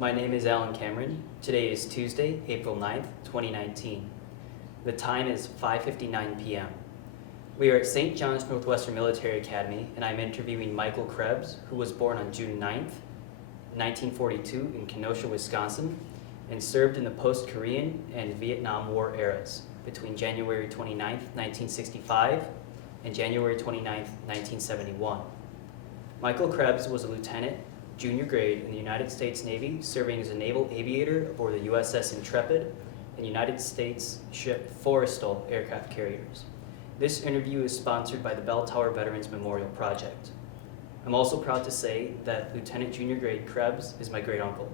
My name is Alan Cameron. Today is Tuesday, April 9th, 2019. The time is 5:59 p.m. We are at St. John's Northwestern Military Academy, and I'm interviewing Michael Krebs, who was born on June 9th, 1942 in Kenosha, Wisconsin, and served in the post-Korean and Vietnam War eras between January 29th, 1965 and January 29th, 1971. Michael Krebs was a lieutenant, junior grade in the United States Navy, serving as a naval aviator aboard the USS Intrepid and United States ship Forrestal aircraft carriers. This interview is sponsored by the Bell Tower Veterans Memorial Project. I'm also proud to say that Lieutenant Junior Grade Krebs is my great uncle.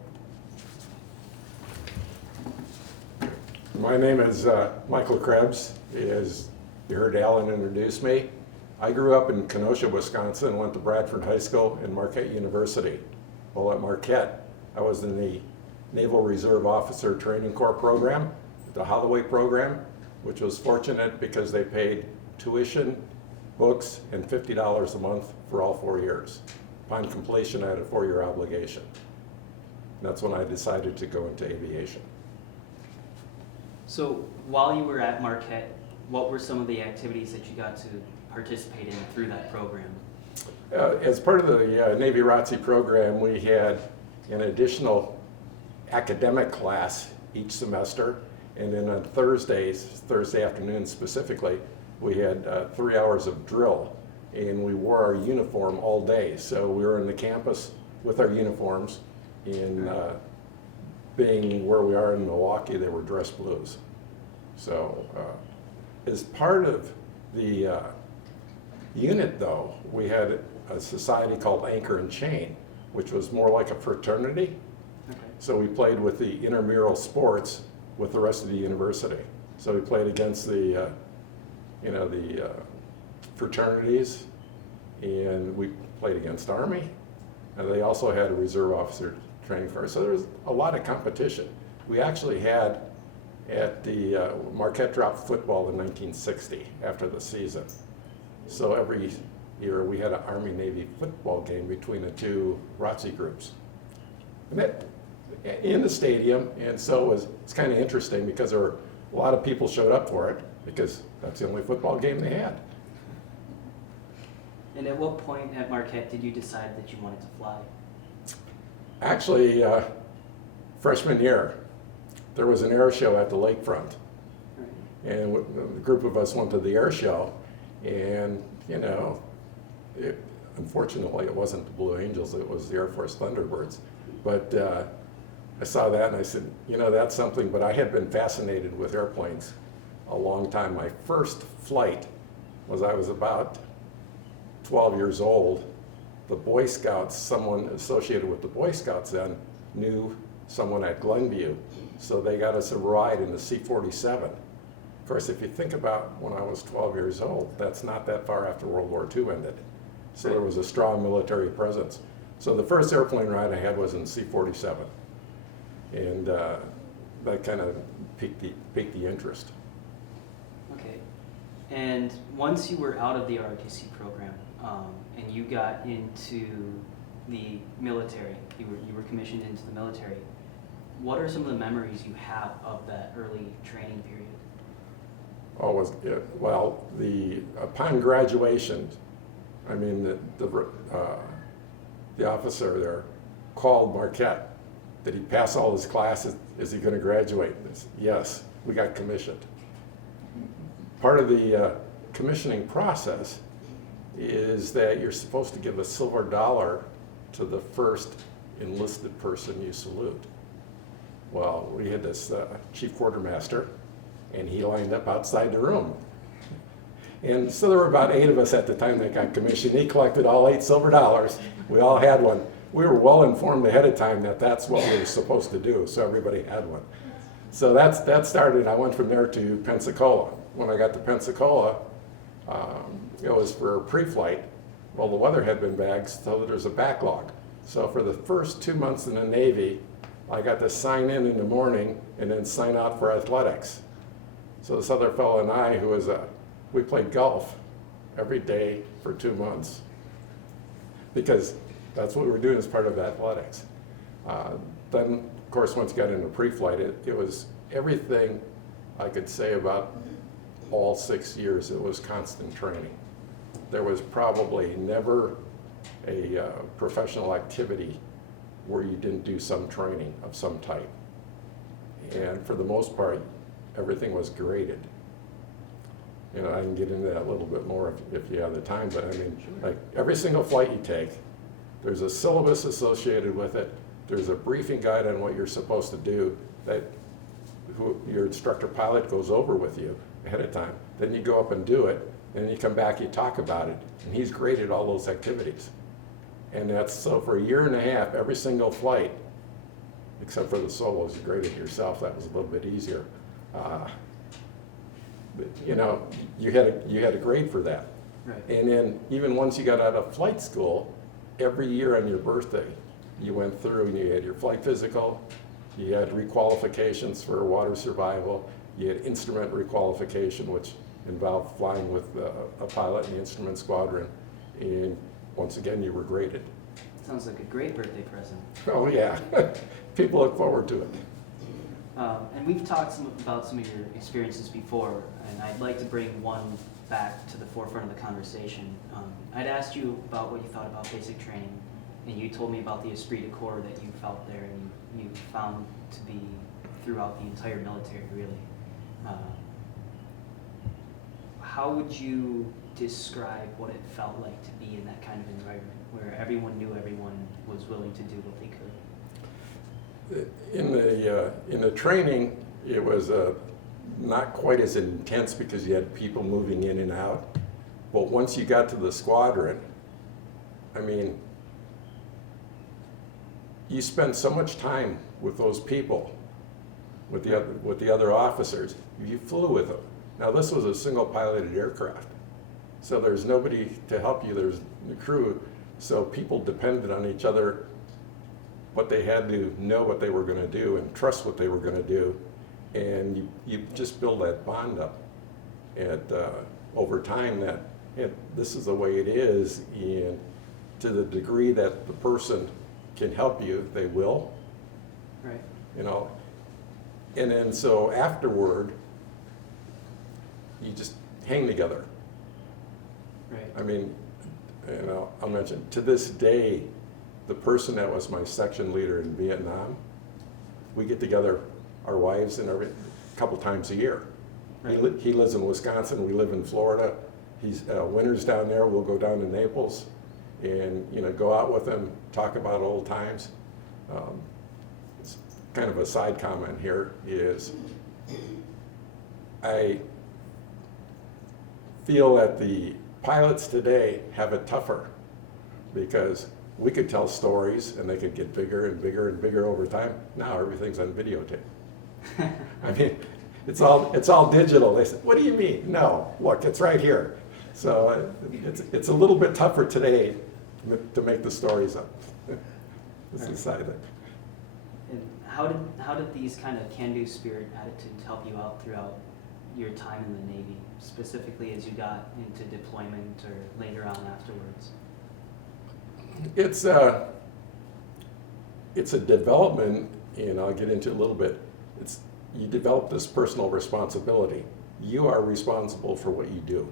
My name is Michael Krebs. As you heard Alan introduce me, I grew up in Kenosha, Wisconsin, went to Bradford High School and Marquette University. While at Marquette, I was in the Naval Reserve Officer Training Corps program, the Holloway program, which was fortunate because they paid tuition, books, and $50 a month for all 4 years. Upon completion, I had a 4-year obligation. And that's when I decided to go into aviation. So while you were at Marquette, what were some of the activities that you got to participate in through that program? As part of the Navy ROTC program, we had an additional academic class each semester, and then on Thursdays, Thursday afternoon specifically, we had 3 hours of drill, and we wore our uniform all day. So we were in the campus with our uniforms, and being where we are in Milwaukee, they were dress blues. So as part of the unit, though, we had a society called Anchor and Chain, which was more like a fraternity. Okay. So we played with the intramural sports with the rest of the university. So we played against the, fraternities, and we played against Army, and they also had a reserve officer training for us. So there was a lot of competition. We actually had at the Marquette dropped football in 1960 after the season. So every year we had an Army-Navy football game between the two ROTC groups. And that, in the stadium, and so it's kind of interesting because there were a lot of people showed up for it because that's the only football game they had. And at what point at Marquette did you decide that you wanted to fly? Actually, freshman year, there was an air show at the lakefront. Right. And a group of us went to the air show, and unfortunately it wasn't the Blue Angels, it was the Air Force Thunderbirds. But I saw that and I said, that's something, but I had been fascinated with airplanes a long time. My first flight was I was about 12 years old. The Boy Scouts, someone associated with the Boy Scouts then, knew someone at Glenview, so they got us a ride in the C-47. Of course, if you think about when I was 12 years old, that's not that far after World War II ended. So there was a strong military presence. So the first airplane ride I had was in C-47. And that kind of piqued the interest. Okay. And once you were out of the ROTC program and you got into the military, you were commissioned into the military, what are some of the memories you have of that early training period? Upon graduation, I mean, the officer there called Marquette. Did he pass all his classes? Is he going to graduate? Yes, we got commissioned. Part of the commissioning process is that you're supposed to give a silver dollar to the first enlisted person you salute. Well, we had this chief quartermaster, and he lined up outside the room. And so there were about 8 of us at the time that got commissioned. He collected all 8 silver dollars. We all had one. We were well informed ahead of time that that's what we were supposed to do, so everybody had one. So that started. I went from there to Pensacola. When I got to Pensacola, it was for pre-flight. Well, the weather had been bad, so there was a backlog. So for the first 2 months in the Navy, I got to sign in the morning and then sign out for athletics. So this other fellow and I, we played golf every day for 2 months because that's what we were doing as part of athletics. The then, of course, once you got into pre-flight, it was everything I could say about all 6 years. It was constant training. There was probably never a professional activity where you didn't do some training of some type. And for the most part, everything was graded. You know, I can get into that a little bit more if you have the time, but I mean, like every single flight you take, there's a syllabus associated with it. There's a briefing guide on what you're supposed to do that your instructor pilot goes over with you ahead of time. Then you go up and do it, and you come back, you talk about it, and he's graded all those activities. And that's so for a year and a half, every single flight, except for the solos, you graded yourself. That was a little bit easier. But, you know, you had a grade for that. Right. And then even once you got out of flight school, every year on your birthday, you went through and you had your flight physical, you had requalifications for water survival, you had instrument requalification, which involved flying with a pilot in the instrument squadron, and once again, you were graded. Sounds like a great birthday present. Oh yeah, people look forward to it. And we've talked about some of your experiences before, and I'd like to bring one back to the forefront of the conversation. I'd asked you about what you thought about basic training, and you told me about the esprit de corps that you felt there, and you found to be throughout the entire military, really. How would you describe what it felt like to be in that kind of environment, where everyone knew everyone was willing to do what they could? In the training, it was not quite as intense because you had people moving in and out. But once you got to the squadron, I mean, you spend so much time with those people, with the other officers. You flew with them. Now this was a single piloted aircraft, so there's nobody to help you. There's the crew, so people depended on each other. But they had to know what they were going to do and trust what they were going to do, and you just build that bond up. And over time, that this is the way it is, and to the degree that the person can help you, they will. Right. You know, and then so afterward, you just hang together. Right. I mean, you know, I'll mention to this day, the person that was my section leader in Vietnam, we get together, our wives and a couple times a year. Right. He lives in Wisconsin, we live in Florida. He's winter's down there, we'll go down to Naples and, you know, go out with him, talk about old times. It's kind of a side comment here is I feel that the pilots today have it tougher because we could tell stories and they could get bigger and bigger and bigger over time. Now everything's on videotape. I mean, it's all digital. They say, what do you mean? No, look, it's right here. So it's a little bit tougher today to make the stories up. This is the side of it. And how did these kind of can-do spirit attitudes help you out throughout your time in the Navy, specifically as you got into deployment or later on afterwards? It's a development, and I'll get into it a little bit. You develop this personal responsibility. You are responsible for what you do.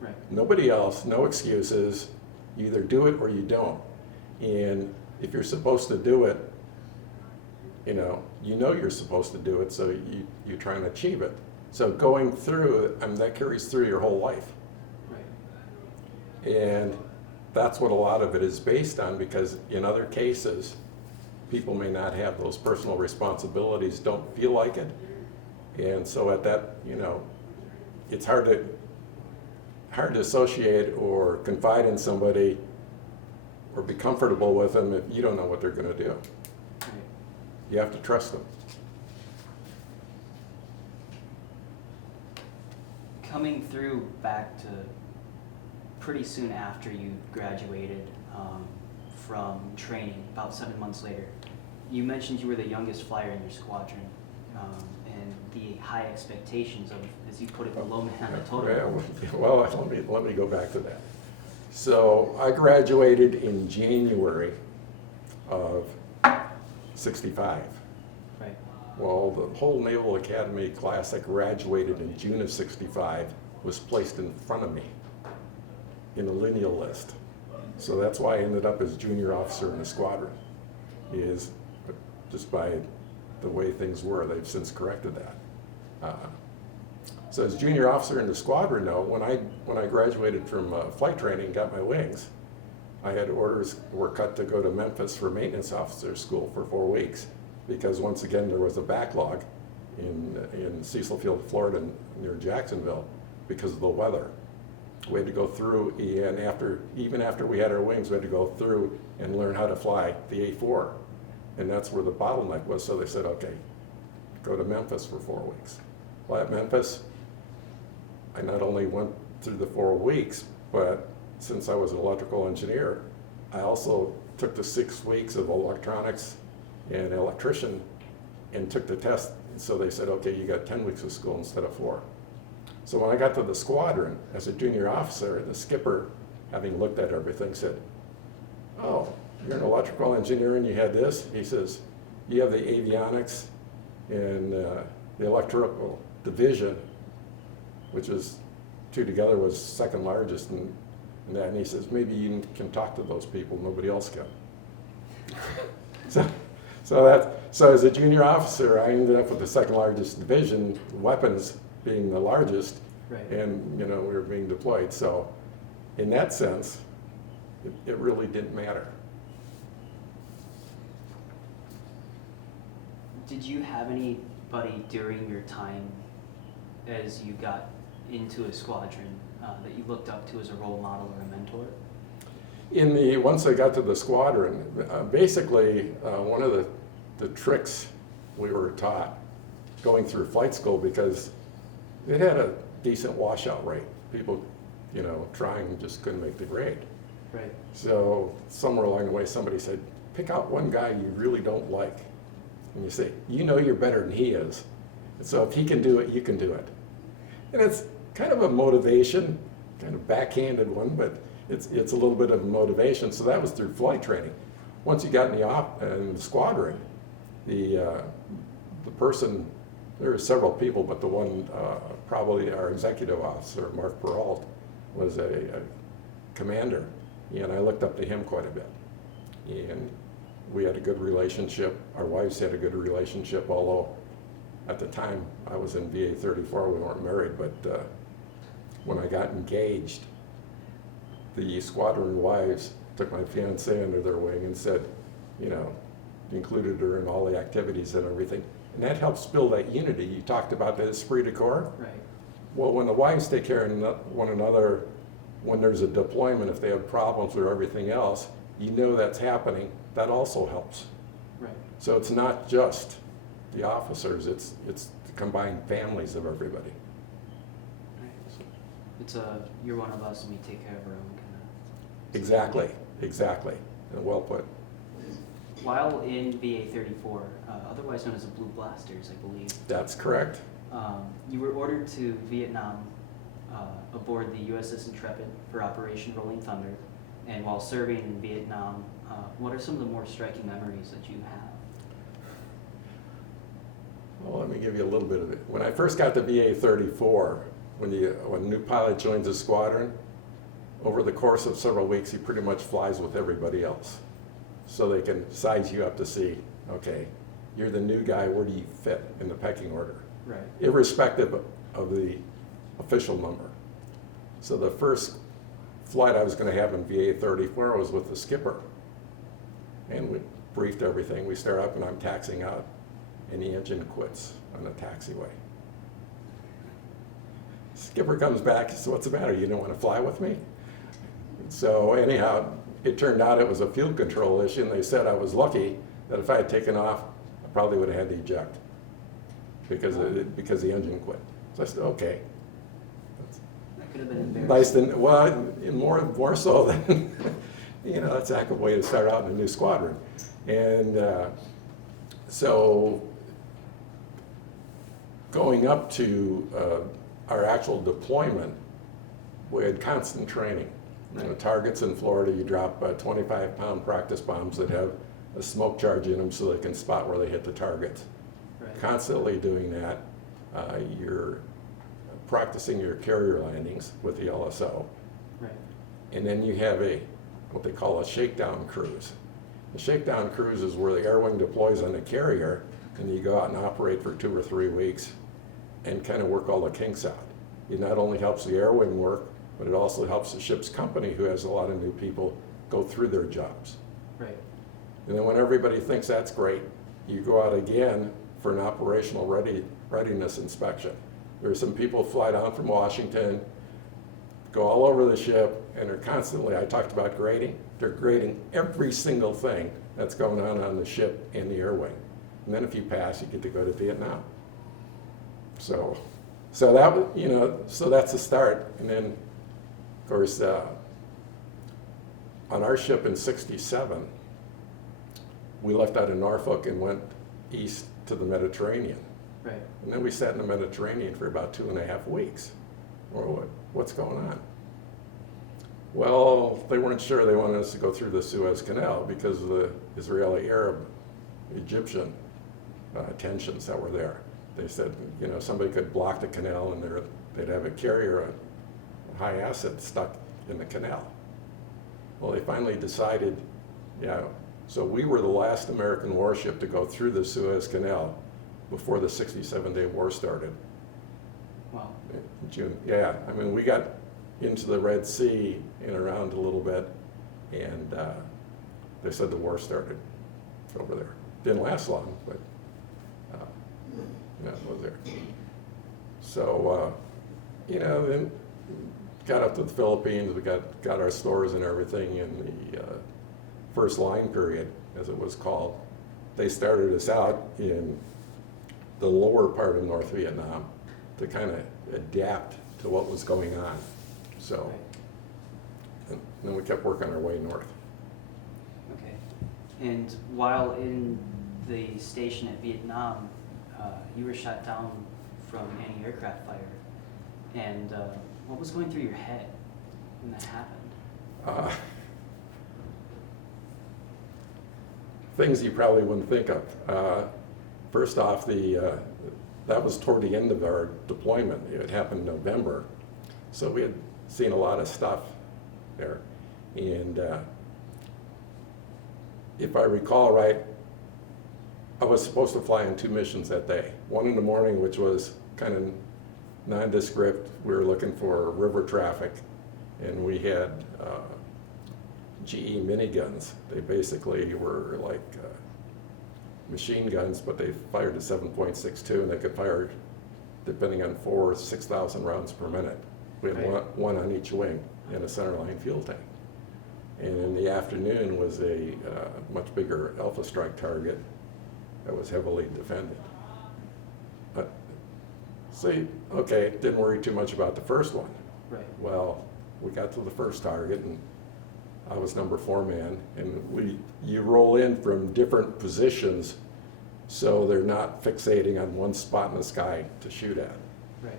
Right. Nobody else, no excuses. You either do it or you don't. And if you're supposed to do it, you know you're supposed to do it, so you try and achieve it. So going through, that carries through your whole life. Right. And that's what a lot of it is based on, because in other cases, people may not have those personal responsibilities, don't feel like it. And so at that, you know, it's hard to associate or confide in somebody or be comfortable with them if you don't know what they're going to do. Right. You have to trust them. Coming through back to pretty soon after you graduated from training, about 7 months later, you mentioned you were the youngest flyer in your squadron, and the high expectations of, as you put it, the low man on the totem pole. Well, let me go back to that. So I graduated in January of 65. Right. Well, the whole Naval Academy class that graduated in June of 65 was placed in front of me in the lineal list. So that's why I ended up as junior officer in the squadron, is just by the way things were. They've since corrected that. So as junior officer in the squadron, though, when I graduated from flight training and got my wings, I had orders were cut to go to Memphis for maintenance officer school for 4 weeks, because once again there was a backlog in Cecil Field, Florida, near Jacksonville, because of the weather. We had to go through, and even after we had our wings, we had to go through and learn how to fly the A4, and that's where the bottleneck was. So they said, okay, go to Memphis for 4 weeks. Well, at Memphis, I not only went through the 4 weeks, but since I was an electrical engineer, I also took the 6 weeks of electronics and electrician and took the test. So they said, okay, you got 10 weeks of school instead of 4. So when I got to the squadron as a junior officer, the skipper, having looked at everything, said, oh, you're an electrical engineer and you had this? He says, you have the avionics and the electrical division, which is 2 together was second largest, and that. And he says, maybe you can talk to those people, nobody else can. So as a junior officer, I ended up with the second largest division, weapons being the largest, Right. and we were being deployed. So in that sense, it really didn't matter. Did you have anybody during your time as you got into a squadron that you looked up to as a role model or a mentor? Once I got to the squadron, basically one of the tricks we were taught going through flight school, because it had a decent washout rate. People, trying just couldn't make the grade. Right. So somewhere along the way, somebody said, pick out one guy you really don't like. And you say, you're better than he is. And so if he can do it, you can do it. And it's kind of a motivation, kind of backhanded one, but it's a little bit of motivation. So that was through flight training. Once you got in the squadron, the person, there were several people, but the one, probably our executive officer, Mark Peralt, was a commander, and I looked up to him quite a bit. And we had a good relationship. Our wives had a good relationship, although at the time I was in VA 34, we weren't married, but when I got engaged, the squadron wives took my fiancée under their wing and said, included her in all the activities and everything. And that helps build that unity. You talked about the esprit de corps. Right. Well, when the wives take care of one another, when there's a deployment, if they have problems or everything else, that's happening. That also helps. Right. So it's not just the officers, it's the combined families of everybody. Right. It's you're one of us and we take care of our own kind of. Exactly. And well put. While in VA 34, otherwise known as the Blue Blasters, I believe. That's correct. You were ordered to Vietnam aboard the USS Intrepid for Operation Rolling Thunder. And while serving in Vietnam, what are some of the more striking memories that you have? Well, let me give you a little bit of it. When I first got to VA 34, when a new pilot joins a squadron, over the course of several weeks, he pretty much flies with everybody else. So they can size you up to see, okay, you're the new guy, where do you fit in the pecking order? Right. Irrespective of the official number. So the first flight I was going to have in VA 34 was with the skipper. And we briefed everything. We start up and I'm taxiing out, and the engine quits on the taxiway. Skipper comes back, says, what's the matter? You don't want to fly with me? So anyhow, it turned out it was a fuel control issue, and they said I was lucky that if I had taken off, I probably would have had to eject because the engine quit. So I said, okay. That could have been embarrassing. Nice, then, well, more so than, that's a heck of a way to start out in a new squadron. And so going up to our actual deployment, we had constant training. Targets in Florida, you drop 25-pound practice bombs that have a smoke charge in them so they can spot where they hit the targets. Right. Constantly doing that, you're practicing your carrier landings with the LSO. Right. And then you have what they call a shakedown cruise. The shakedown cruise is where the air wing deploys on the carrier, and you go out and operate for 2 or 3 weeks and kind of work all the kinks out. It not only helps the air wing work, but it also helps the ship's company, who has a lot of new people, go through their jobs. Right. And then when everybody thinks that's great, you go out again for an operational readiness inspection. There are some people fly down from Washington, go all over the ship, and they're constantly, I talked about grading, they're grading every single thing that's going on the ship and the air wing. And then if you pass, you get to go to Vietnam. So that, so that's the start. And then, of course, on our ship in '67, we left out of Norfolk and went east to the Mediterranean. Right. And then we sat in the Mediterranean for about 2.5 weeks. Well, what's going on? Well, they weren't sure they wanted us to go through the Suez Canal because of the Israeli-Arab, Egyptian tensions that were there. They said, somebody could block the canal and they'd have a carrier, a high asset stuck in the canal. Well, they finally decided, so we were the last American warship to go through the Suez Canal before the 67-day war started. Wow. In June. Yeah, I mean, we got into the Red Sea and around a little bit, and they said the war started over there. Didn't last long, but it was there. So, then got up to the Philippines. We got our stores and everything in the first line period, as it was called. They started us out in the lower part of North Vietnam to kind of adapt to what was going on. So, and then we kept working our way north. Okay. And while in the station at Vietnam, you were shot down from anti-aircraft fire. And what was going through your head when that happened? Things you probably wouldn't think of. First off, that was toward the end of our deployment. It happened in November. So we had seen a lot of stuff there. And if I recall right, I was supposed to fly on 2 missions that day. One in the morning, which was kind of nondescript. We were looking for river traffic, and we had GE miniguns. They basically were like machine guns, but they fired at 7.62, and they could fire, depending on 4,000 or 6,000 rounds per minute. We had one on each wing in a centerline fuel tank. And in the afternoon was a much bigger Alpha Strike target that was heavily defended. Didn't worry too much about the first one. Right. Well, we got to the first target, and I was number 4 man, and you roll in from different positions so they're not fixating on one spot in the sky to shoot at. Right.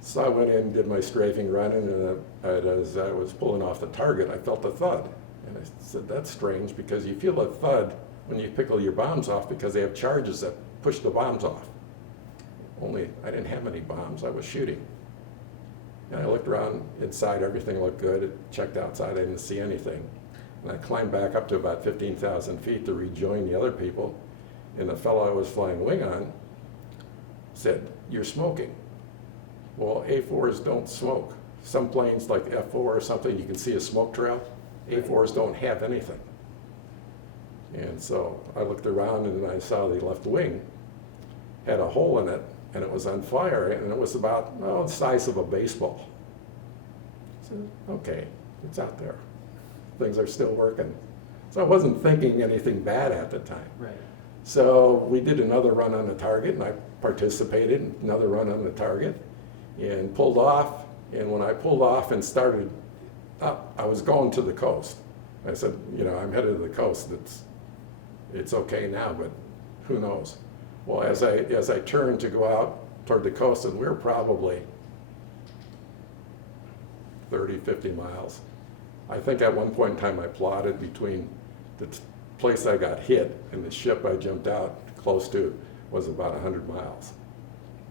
So I went in, did my strafing running, and as I was pulling off the target, I felt a thud. And I said, that's strange, because you feel a thud when you pickle your bombs off, because they have charges that push the bombs off. Only I didn't have any bombs, I was shooting. And I looked around inside, everything looked good. It checked outside, I didn't see anything. And I climbed back up to about 15,000 feet to rejoin the other people. And the fellow I was flying wing on said, you're smoking. Well, A4s don't smoke. Some planes like F4 or something, you can see a smoke trail. A4s don't have anything. And so I looked around and I saw the left wing had a hole in it, and it was on fire, and it was about the size of a baseball. I said, okay, it's out there. Things are still working. So I wasn't thinking anything bad at the time. Right. So we did another run on the target, and I participated in another run on the target, and pulled off. And when I pulled off and started up, I was going to the coast. I said, I'm headed to the coast. It's okay now, but who knows? Well, as I turned to go out toward the coast, and we were probably 30, 50 miles. I think at one point in time I plotted between the place I got hit and the ship I jumped out close to was about 100 miles.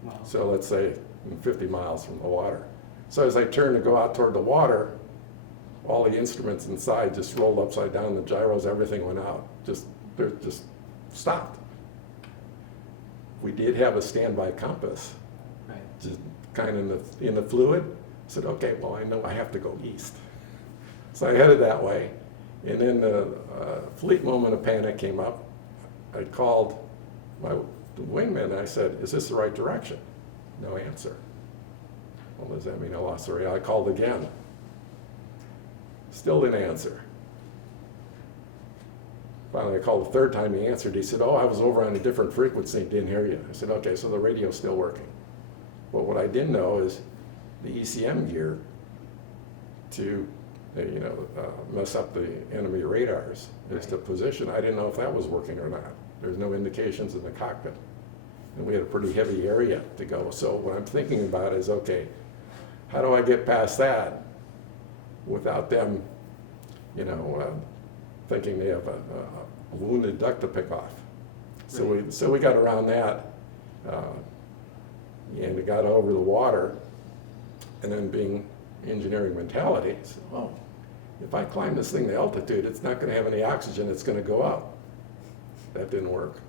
Wow. So let's say 50 miles from the water. So as I turned to go out toward the water, all the instruments inside just rolled upside down, the gyros, everything went out. Just stopped. We did have a standby compass, Right. just kind of in the fluid. I said, okay, well, I know I have to go east. So I headed that way. And then the fleet moment of panic came up. I called my wingman and I said, is this the right direction? No answer. Well, does that mean I lost the radio? I called again. Still didn't answer. Finally, I called the third time. He answered. He said, oh, I was over on a different frequency, didn't hear you. I said, okay, so the radio's still working. But what I didn't know is the ECM gear to mess up the enemy radars is to position. I didn't know if that was working or not. There's no indications in the cockpit. And we had a pretty heavy area to go. So what I'm thinking about is, okay, how do I get past that without them, thinking they have a wounded duck to pick off? So we got around that, and we got over the water, and then being engineering mentality, so, oh, if I climb this thing to altitude, it's not going to have any oxygen, it's going to go up. That didn't work.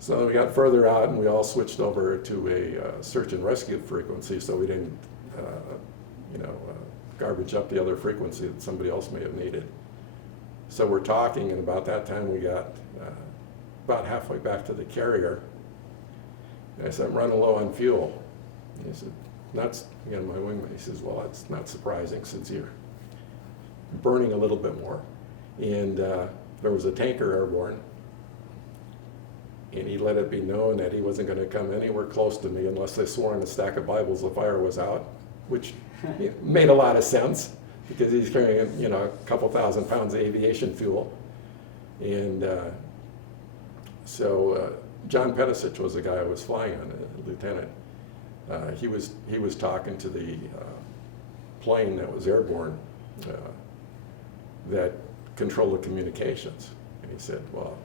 So we got further out and we all switched over to a search and rescue frequency so we didn't, garbage up the other frequency that somebody else may have needed. So we're talking, and about that time we got about halfway back to the carrier. And I said, I'm running low on fuel. And he said, my wingman, he says, well, it's not surprising since you're burning a little bit more. And there was a tanker airborne, and he let it be known that he wasn't going to come anywhere close to me unless they swore on a stack of Bibles the fire was out, which made a lot of sense because he's carrying, a couple thousand pounds of aviation fuel. And so John Pedicic was the guy I was flying on, a lieutenant. He was talking to the plane that was airborne that controlled the communications, and he said, well,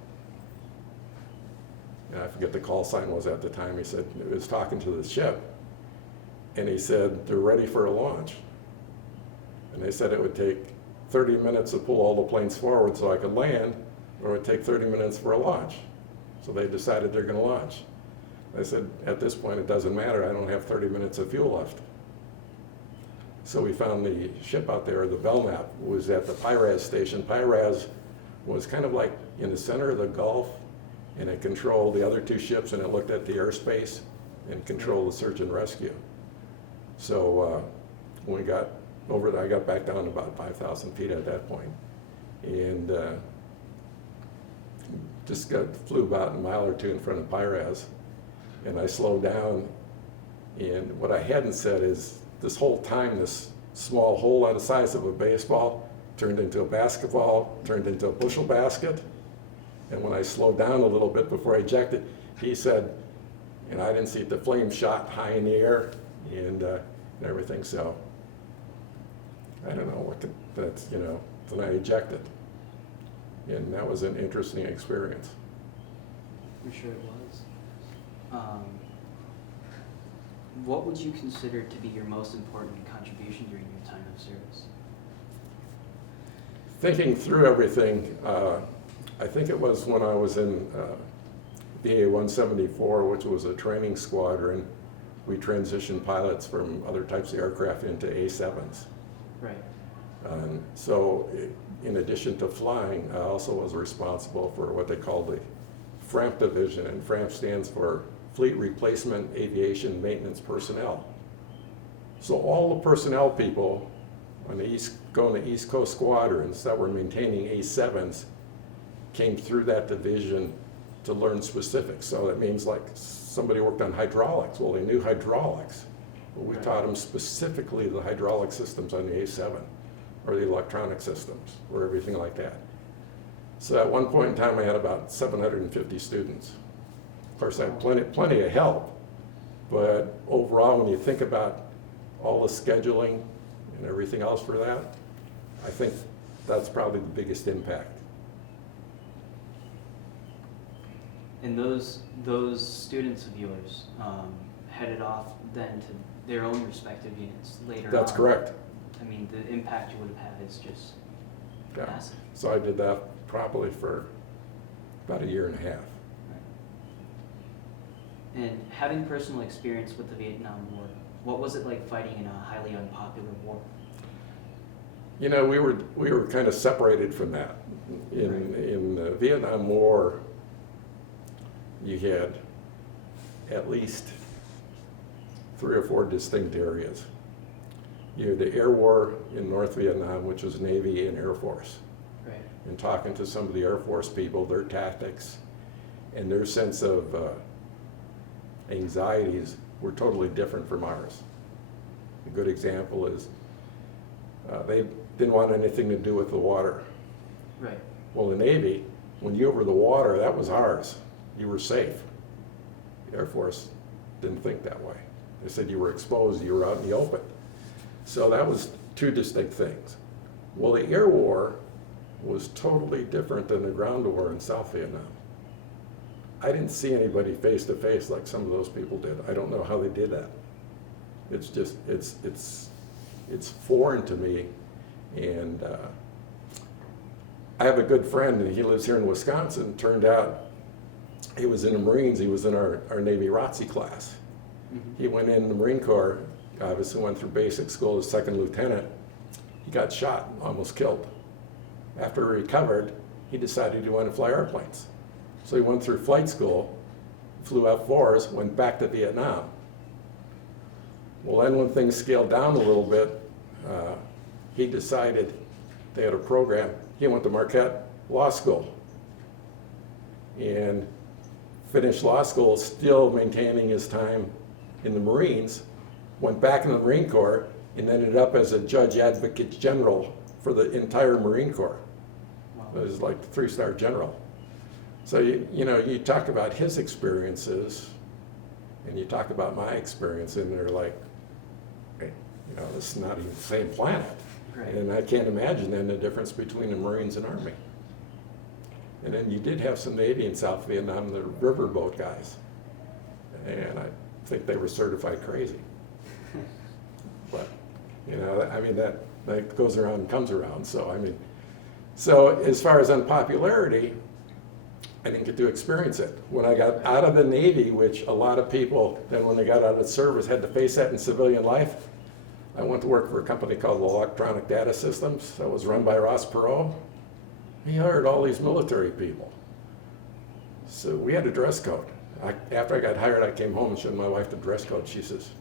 and I forget the call sign was at the time. He said he was talking to the ship, and he said they're ready for a launch, and they said it would take 30 minutes to pull all the planes forward so I could land, or it would take 30 minutes for a launch. So they decided they're going to launch. I said, at this point, it doesn't matter. I don't have 30 minutes of fuel left. So we found the ship out there, the Belknap, was at the Pyraz station. Pyraz was kind of like in the center of the Gulf, and it controlled the other two ships, and it looked at the airspace and controlled the search and rescue. So when we got over there, I got back down to about 5,000 feet at that point, and just flew about a mile or two in front of Pyraz. And I slowed down, and what I hadn't said is this whole time, this small hole on the size of a baseball turned into a basketball, turned into a bushel basket. And when I slowed down a little bit before I ejected, he said, and I didn't see it, the flame shot high in the air and everything. So I don't know what that's, then I ejected. And that was an interesting experience. I'm sure it was. What would you consider to be your most important contribution during your time of service? Thinking through everything, I think it was when I was in VA-174, which was a training squadron. We transitioned pilots from other types of aircraft into A-7s. Right. So in addition to flying, I also was responsible for what they call the FRAMP division, and FRAMP stands for Fleet Replacement Aviation Maintenance Personnel. So all the personnel people on the going to East Coast squadrons that were maintaining A-7s came through that division to learn specifics. So that means like somebody worked on hydraulics. Well, they knew hydraulics. Well, we taught them specifically the hydraulic systems on the A-7 or the electronic systems or everything like that. So at one point in time, I had about 750 students. Of course, I had plenty of help, but overall, when you think about all the scheduling and everything else for that, I think that's probably the biggest impact. And those students of yours headed off then to their own respective units later on. That's correct. I mean, the impact you would have had is just Yeah. massive. So I did that probably for about a year and a half. And having personal experience with the Vietnam War, what was it like fighting in a highly unpopular war? You know, we were kind of separated from that. In the Vietnam War, you had at least 3 or 4 distinct areas. You had the air war in North Vietnam, which was Navy and Air Force. Right. And talking to some of the Air Force people, their tactics and their sense of anxieties were totally different from ours. A good example is they didn't want anything to do with the water. Right. Well, the Navy, when you were the water, that was ours. You were safe. The Air Force didn't think that way. They said you were exposed, you were out in the open. So that was 2 distinct things. Well, the air war was totally different than the ground war in South Vietnam. I didn't see anybody face to face like some of those people did. I don't know how they did that. It's just, it's foreign to me. And I have a good friend, and he lives here in Wisconsin. Turned out he was in the Marines. He was in our Navy ROTC class. Mm-hmm. He went in the Marine Corps, obviously went through basic school as second lieutenant. He got shot, almost killed. After he recovered, he decided he wanted to fly airplanes. So he went through flight school, flew F-4s, went back to Vietnam. Well, then when things scaled down a little bit, he decided they had a program. He went to Marquette Law School and finished law school, still maintaining his time in the Marines, went back in the Marine Corps, and ended up as a judge advocate general for the entire Marine Corps. Wow. It was like the 3-star general. So you know, you talk about his experiences, and you talk about my experience, and they're like, hey, you know, this is not even the same planet. Right. And I can't imagine then the difference between the Marines and Army. And then you did have some Navy in South Vietnam, the riverboat guys, and I think they were certified crazy. But you know, I mean, that goes around and comes around. So I mean, so as far as unpopularity, I didn't get to experience it. When I got out of the Navy, which a lot of people then when they got out of the service had to face that in civilian life, I went to work for a company called Electronic Data Systems that was run by Ross Perot. He hired all these military people. So we had a dress code. After I got hired, I came home and showed my wife the dress code. She says,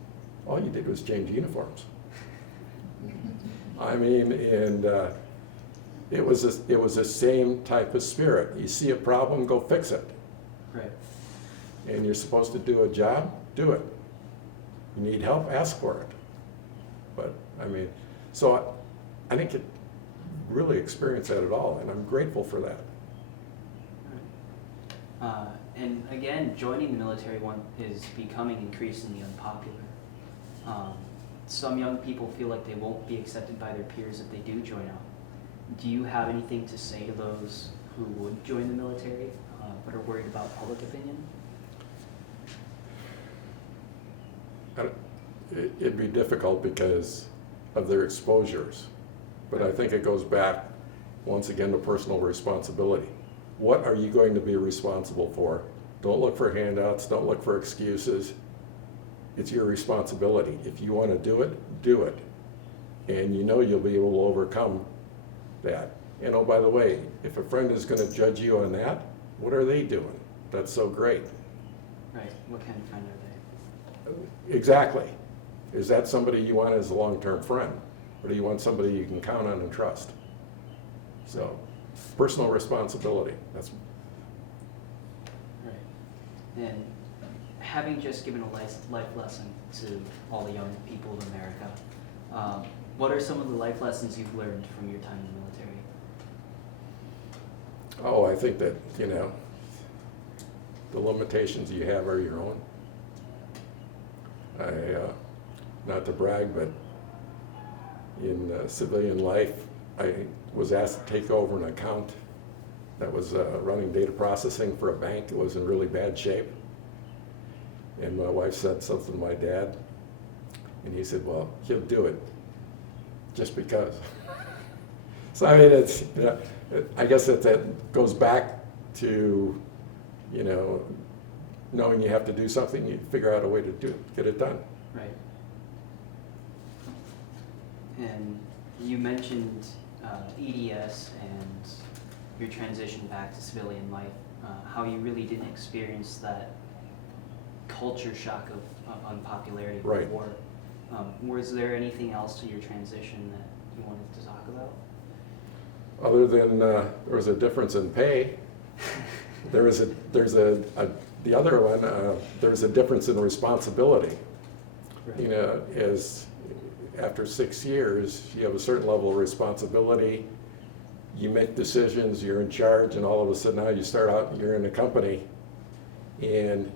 all you did was change uniforms. I mean, and it was the same type of spirit. You see a problem, go fix it. Right. And you're supposed to do a job, do it. You need help, ask for it. But I mean, so I didn't get really experience that at all, and I'm grateful for that. And again, joining the military is becoming increasingly unpopular. Some young people feel like they won't be accepted by their peers if they do join up. Do you have anything to say to those who would join the military but are worried about public opinion? It'd be difficult because of their exposures, but I think it goes back once again to personal responsibility. What are you going to be responsible for? Don't look for handouts, don't look for excuses. It's your responsibility. If you want to do it, do it. And you know you'll be able to overcome that. And oh, by the way, if a friend is going to judge you on that, what are they doing? That's so great. Right. What kind of friend are they? Exactly. Is that somebody you want as a long-term friend? Or do you want somebody you can count on and trust? So, personal responsibility. That's right. And having just given a life lesson to all the young people of America, what are some of the life lessons you've learned from your time in the military? Oh, I think that, you know, the limitations you have are your own. Not to brag, but in civilian life, I was asked to take over an account that was running data processing for a bank that was in really bad shape. And my wife said something to my dad, and he said, well, he'll do it just because. So I mean, it's, you know, I guess that goes back to, you know, knowing you have to do something, you figure out a way to get it done. Right. And you mentioned EDS and your transition back to civilian life, how you really didn't experience that culture shock of unpopularity Right. before. Was there anything else to your transition that you wanted to talk about? Other than there was a difference in pay, there's the other one, there's a difference in responsibility. Right. You know, as after 6 years, you have a certain level of responsibility. You make decisions, you're in charge, and all of a sudden now you start out, you're in a company, and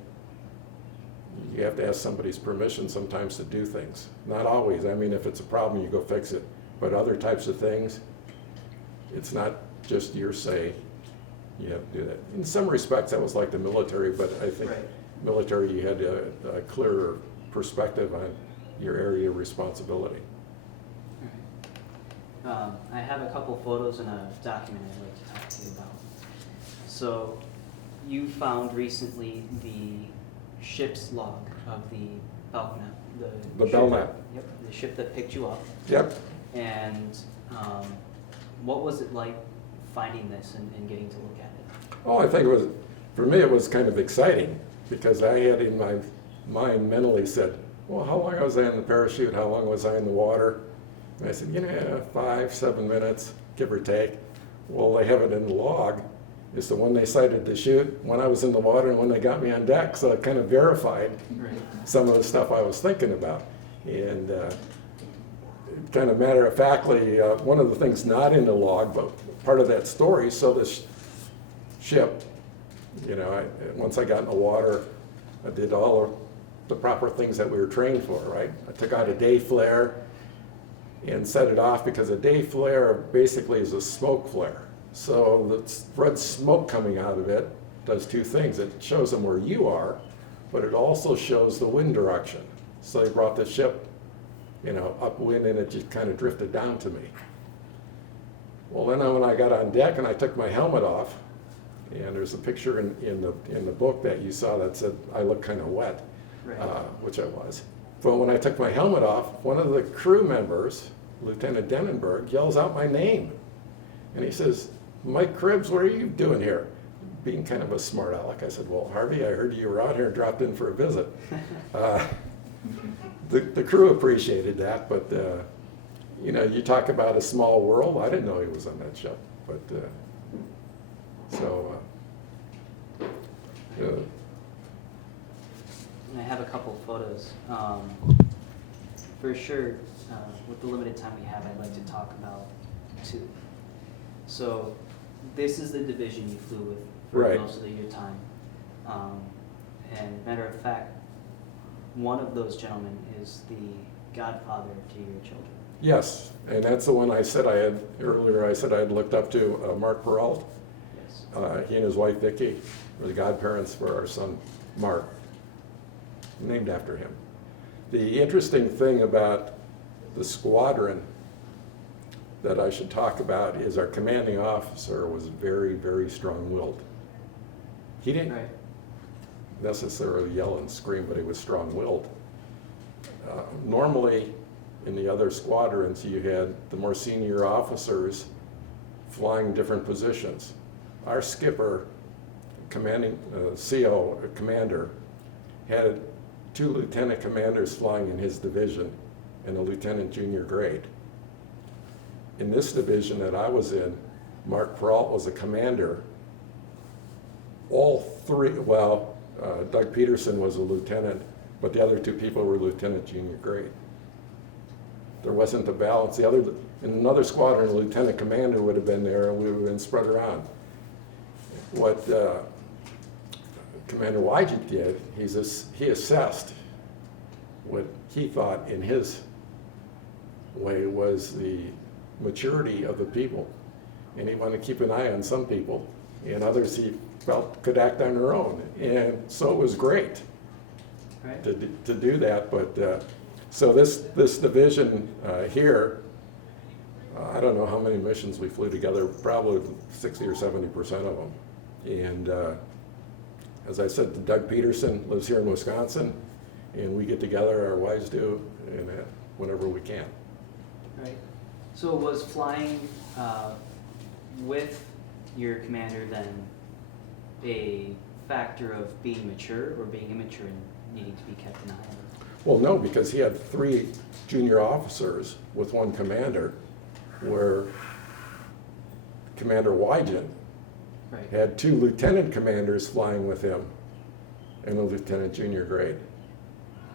you have to ask somebody's permission sometimes to do things. Not always. I mean, if it's a problem, you go fix it. But other types of things, it's not just your say. You have to do that. In some respects, that was like the military, but I think Right. military, you had a clearer perspective on your area of responsibility. Alright. I have a couple photos and a document I'd like to talk to you about. So, you found recently the ship's log of the Belknap. The ship Belknap. Yep, the ship that picked you up. Yep. And what was it like finding this and getting to look at it? Oh, I think it was, for me, it was kind of exciting because I had in my mind mentally said, well, how long was I in the parachute? How long was I in the water? And I said, you know, 5, 7 minutes, give or take. Well, they have it in the log. It's the one they decided to shoot when I was in the water and when they got me on deck. So it kind of verified Right. some of the stuff I was thinking about. And kind of matter-of-factly, one of the things not in the log, but part of that story, so this ship, you know, once I got in the water, I did all of the proper things that we were trained for, right? I took out a day flare and set it off because a day flare basically is a smoke flare. So the red smoke coming out of it does two things. It shows them where you are, but it also shows the wind direction. So they brought the ship, you know, upwind, and it just kind of drifted down to me. Well, then when I got on deck and I took my helmet off, and there's a picture in the book that you saw that said I look kind of wet, Right. which I was. But when I took my helmet off, one of the crew members, Lieutenant Denenberg, yells out my name. And he says, Mike Krebs, what are you doing here? Being kind of a smart aleck, I said, well, Harvey, I heard you were out here and dropped in for a visit. The crew appreciated that, but you know, you talk about a small world. I didn't know he was on that ship, but so. I have a couple photos. For sure, with the limited time we have, I'd like to talk about two. So, this is the division you flew with for Right. most of your time. And matter of fact, one of those gentlemen is the godfather to your children. Yes, and that's the one I said I had earlier. I said I had looked up to Mark Peralt. Yes. He and his wife Vicki were the godparents for our son Mark, named after him. The interesting thing about the squadron that I should talk about is our commanding officer was very, very strong-willed. He didn't Right. necessarily yell and scream, but he was strong-willed. Normally, in the other squadrons, you had the more senior officers flying different positions. Our skipper, commanding CO, commander, had 2 lieutenant commanders flying in his division and a lieutenant junior grade. In this division that I was in, Mark Peralt was a commander. All 3, well, Doug Peterson was a lieutenant, but the other 2 people were lieutenant junior grade. There wasn't a balance. In another squadron, a lieutenant commander would have been there and we would have been spread around. What Commander Wajik did, he assessed what he thought in his way was the maturity of the people. And he wanted to keep an eye on some people, and others he felt could act on their own. And so it was great Right. to do that. But so this division here, I don't know how many missions we flew together, probably 60 or 70% of them. And as I said, Doug Peterson lives here in Wisconsin, and we get together, our wives do, and whenever we can. Right. So was flying with your commander then a factor of being mature or being immature and needing to be kept an eye on? Well, no, because he had 3 junior officers with 1 commander, where Commander Wygen Right. had 2 lieutenant commanders flying with him in a lieutenant junior grade.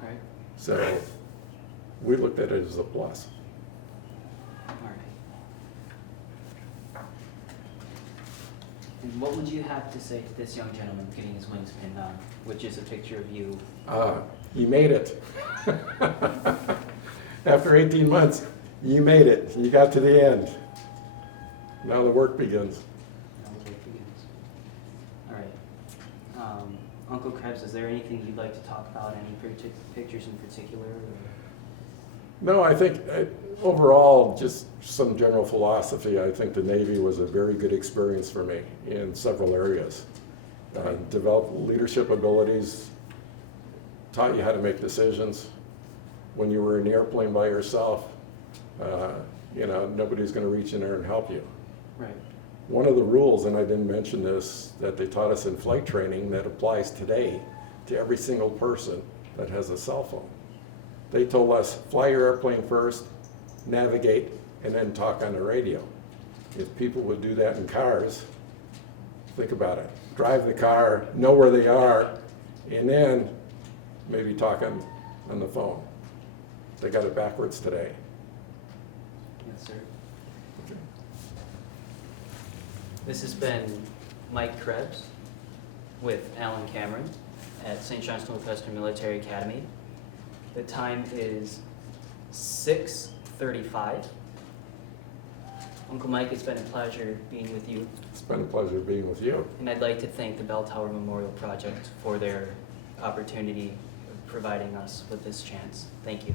Right. So we looked at it as a plus. All right. And what would you have to say to this young gentleman getting his wings pinned on, which is a picture of you? You made it. After 18 months, you made it. You got to the end. Now the work begins. Now the work begins. All right. Uncle Krebs, is there anything you'd like to talk about? Any pictures in particular? Or? No, I think overall, just some general philosophy. I think the Navy was a very good experience for me in several areas. Developed leadership abilities, taught you how to make decisions. When you were in the airplane by yourself, nobody's going to reach in there and help you. Right. One of the rules, and I didn't mention this, that they taught us in flight training that applies today to every single person that has a cell phone. They told us, fly your airplane first, navigate, and then talk on the radio. If people would do that in cars, think about it. Drive the car, know where they are, and then maybe talk on the phone. They got it backwards today. Yes, sir. Okay. This has been Mike Krebs with Alan Cameron at St. John's Northwestern Military Academy. The time is 6:35. Uncle Mike, it's been a pleasure being with you. It's been a pleasure being with you. And I'd like to thank the Bell Tower Memorial Project for their opportunity of providing us with this chance. Thank you.